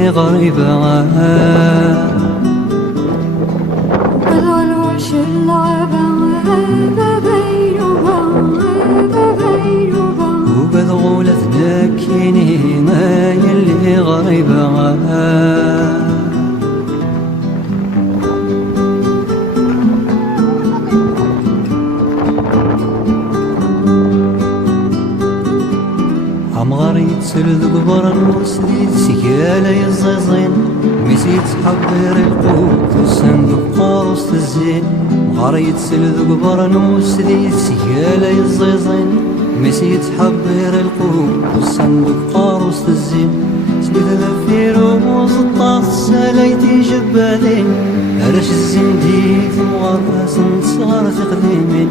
اللي غريبة الوش اللعبة وبالغولة تنكيني ما يلي غريبة عمغار يتسل قبر المرسلين سكالة يزيزين ميسيت حبير القوت والصندوق قاروس الزين عمغار يتسل قبر المرسلين سكالة يزيزين ميسيت حبير القوت والصندوق قاروس الزين سبيت الفيروز الطاس ساليتي جبالين عرش الزنديد مغرس صغار تقديمين